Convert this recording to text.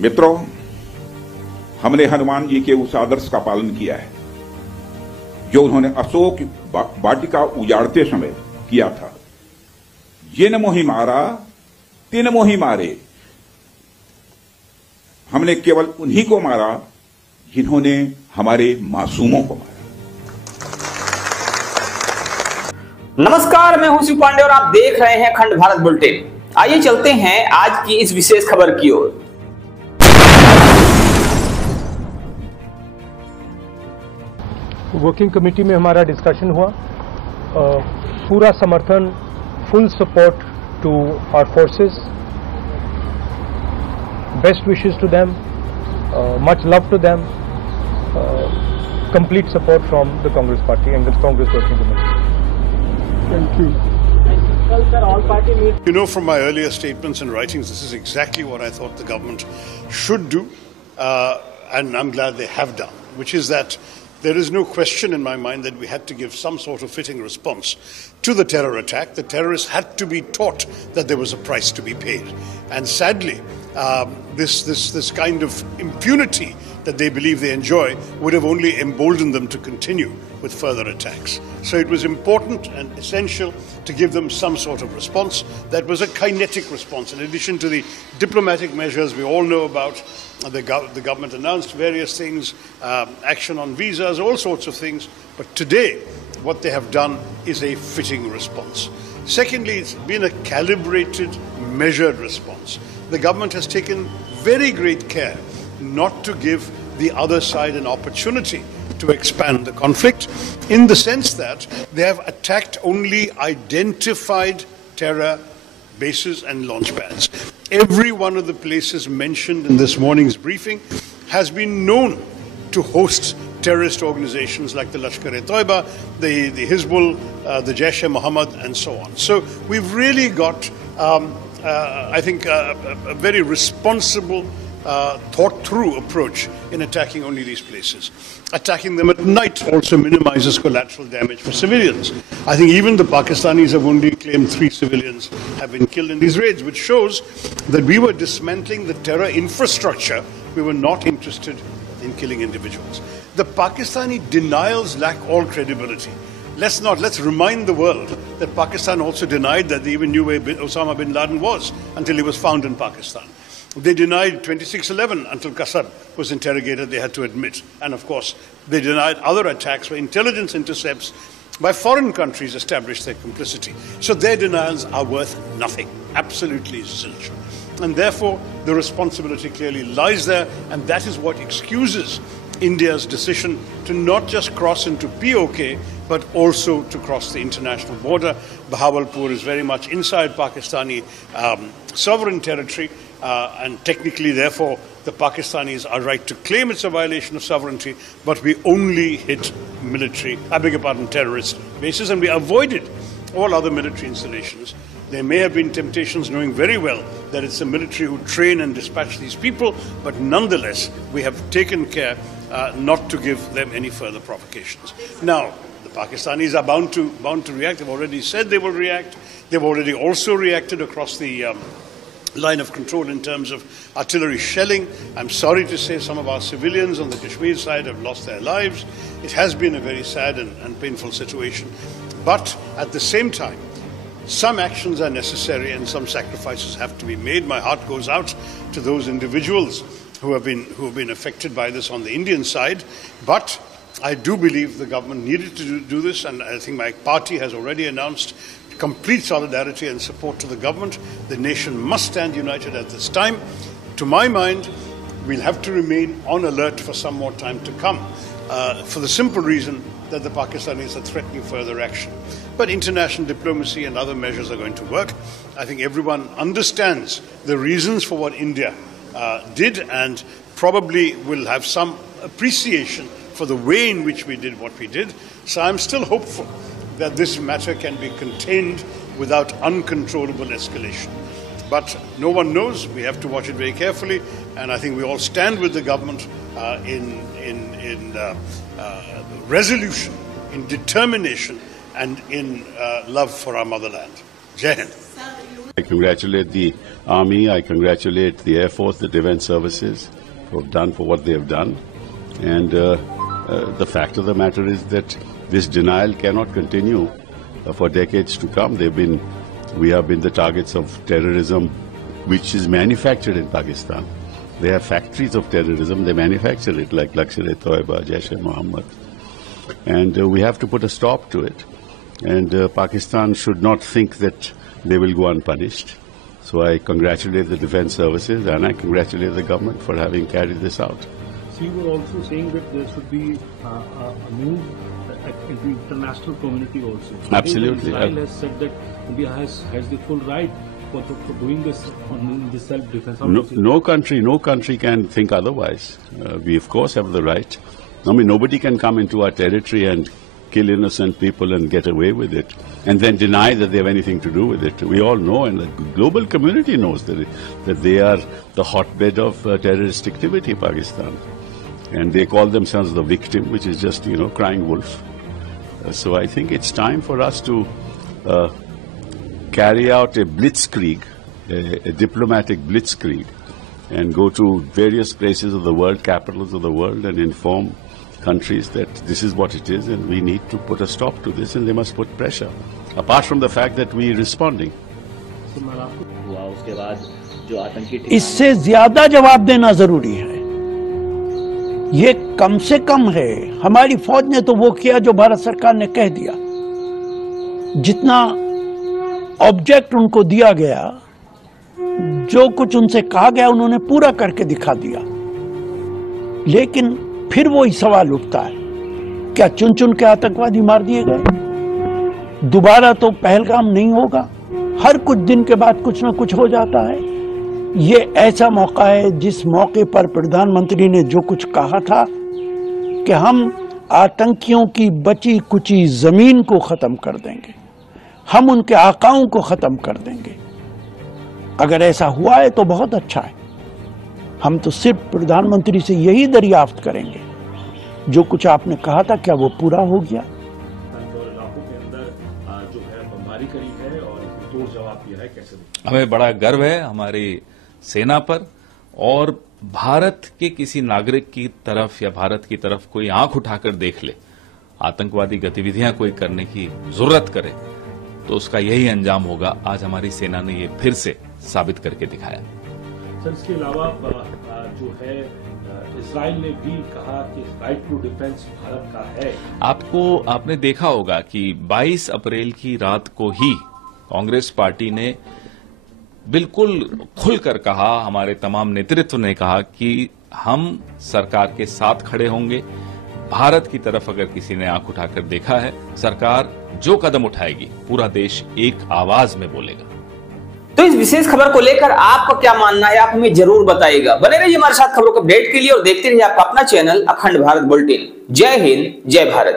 मित्रों, हमने हनुमान जी के उस आदर्श का पालन किया है जो उन्होंने अशोक वाटिका उजाड़ते समय किया था। जिन मोहि मारा तिन मोहि मारे। हमने केवल उन्हीं को मारा जिन्होंने हमारे मासूमों को मारा। नमस्कार, मैं हूं शिव पांडे और आप देख रहे हैं खंड भारत बुलेटिन। आइए चलते हैं आज की इस विशेष खबर की ओर। वर्किंग कमेटी में हमारा डिस्कशन हुआ। पूरा समर्थन, full support to our forces, best wishes to them, much love to them, complete support from the Congress party and the Congress working committee. Thank you. You know, from my earlier statements and writings, this is exactly what I thought the government should do, and I'm glad they have done, which is that there is no question in my mind that we had to give some sort of fitting response to the terror attack. The terrorists had to be taught that there was a price to be paid. And sadly, this kind of impunity that they believe they enjoy would have only emboldened them to continue with further attacks. So it was important and essential to give them some sort of response that was a kinetic response. In addition to the diplomatic measures we all know about, the government announced various things, action on visas, all sorts of things. But today, what they have done is a fitting response. Secondly, it's been a calibrated, measured response. The government has taken very great care not to give the other side an opportunity to expand the conflict, in the sense that they have attacked only identified terror bases and launch pads. Every one of the places mentioned in this morning's briefing has been known to host terrorist organizations like the Lashkar-e-Toiba, the Hizbul, the Jaish-e-Mohammed, and so on. So we've really got, I think, a very responsible, thought-through approach in attacking only these places. Attacking them at night also minimizes collateral damage for civilians. I think even the Pakistanis have only claimed 3 civilians have been killed in these raids, which shows that we were dismantling the terror infrastructure. We were not interested in killing individuals. The Pakistani denials lack all credibility. Let's remind the world that Pakistan also denied that they even knew where Osama bin Laden was until he was found in Pakistan. They denied 26/11 until Qasr was interrogated, they had to admit. And of course, they denied other attacks where intelligence intercepts by foreign countries established their complicity. So their denials are worth nothing, absolutely zilch. And therefore, the responsibility clearly lies there, and that is what excuses India's decision to not just cross into POK, but also to cross the international border. Bahawalpur is very much inside Pakistani sovereign territory, and technically, therefore, the Pakistanis are right to claim it's a violation of sovereignty, but we only hit terrorist bases, and we avoided all other military installations. There may have been temptations, knowing very well that it's the military who train and dispatch these people, but nonetheless, we have taken care not to give them any further provocations. Now, the Pakistanis are bound to react. They've already said they will react. They've already also reacted across the line of control in terms of artillery shelling. I'm sorry to say some of our civilians on the Kashmir side have lost their lives. It has been a very sad and painful situation. But at the same time, some actions are necessary and some sacrifices have to be made. My heart goes out to those individuals who have been affected by this on the Indian side. But I do believe the government needed to do this, and I think my party has already announced complete solidarity and support to the government. The nation must stand united at this time. To my mind, we'll have to remain on alert for some more time to come, for the simple reason that the Pakistanis are threatening further action. But international diplomacy and other measures are going to work. I think everyone understands the reasons for what India did, and probably will have some appreciation for the way in which we did what we did. So I'm still hopeful that this matter can be contained without uncontrollable escalation. But no one knows. We have to watch it very carefully, and I think we all stand with the government in resolution, in determination, and in love for our motherland. Jai Hind. I congratulate the Army, I congratulate the Air Force, the Defence Services who have done for what they have done. And the fact of the matter is that this denial cannot continue for decades to come. We have been the targets of terrorism, which is manufactured in Pakistan. They have factories of terrorism, they manufacture it like Lashkar-e-Toiba, Jaish-e-Mohammed. And we have to put a stop to it. And Pakistan should not think that they will go unpunished. So I congratulate the defense services and I congratulate the government for having carried this out. So you were also saying that there should be a move in the international community also. So Absolutely. Israel has said that India has the full right for doing this on the self-defense. No country can think otherwise. We of course have the right. I mean, nobody can come into our territory and kill innocent people and get away with it, and then deny that they have anything to do with it. We all know, and the global community knows that they are the hotbed of terrorist activity, Pakistan. And they call themselves the victim, which is just, crying wolf. So I think it's time for us to carry out a blitzkrieg, a diplomatic blitzkrieg, and go to various places of the world, capitals of the world, and inform countries that this is what it is and we need to put a stop to this, and they must put pressure, apart from the fact that we are responding. इससे ज्यादा जवाब देना जरूरी है। ये कम से कम है। हमारी फौज ने तो वो किया जो भारत सरकार ने कह दिया। जितना ऑब्जेक्ट उनको दिया गया, जो कुछ उनसे कहा गया, उन्होंने पूरा करके दिखा दिया। लेकिन फिर वही सवाल उठता है, क्या चुन चुन के आतंकवादी मार दिए गए? दोबारा तो पहलगाम नहीं होगा। हर कुछ दिन के बाद कुछ ना कुछ हो जाता है। ये ऐसा मौका है जिस मौके पर प्रधानमंत्री ने जो कुछ कहा था कि हम आतंकियों की बची कुची जमीन को खत्म कर देंगे, हम उनके आकाओं को खत्म कर देंगे। अगर ऐसा हुआ है तो बहुत अच्छा है। हम तो सिर्फ प्रधानमंत्री से यही दरियाफ्त करेंगे, जो कुछ आपने कहा था क्या वो पूरा हो गया? हमें बड़ा गर्व है हमारी सेना पर, और भारत के किसी नागरिक की तरफ या भारत की तरफ कोई आंख उठाकर देख ले, आतंकवादी गतिविधियां कोई करने की जरूरत करे, तो उसका यही अंजाम होगा। आज हमारी सेना ने ये फिर से साबित करके दिखाया। सर, इसके अलावा जो है इजराइल ने भी कहा कि राइट टू डिफेंस भारत का है। आपने देखा होगा कि 22 अप्रैल की रात को ही कांग्रेस पार्टी ने बिल्कुल खुलकर कहा, हमारे तमाम नेतृत्व ने कहा कि हम सरकार के साथ खड़े होंगे। भारत की तरफ अगर किसी ने आंख उठाकर देखा है, सरकार जो कदम उठाएगी पूरा देश एक आवाज में बोलेगा। तो इस विशेष खबर को लेकर आपका क्या मानना है, आप हमें जरूर बताइएगा। बने रहिए हमारे साथ खबरों को अपडेट के लिए और देखते रहिए आपका अपना चैनल अखंड भारत बुलेटिन। जय हिंद, जय भारत।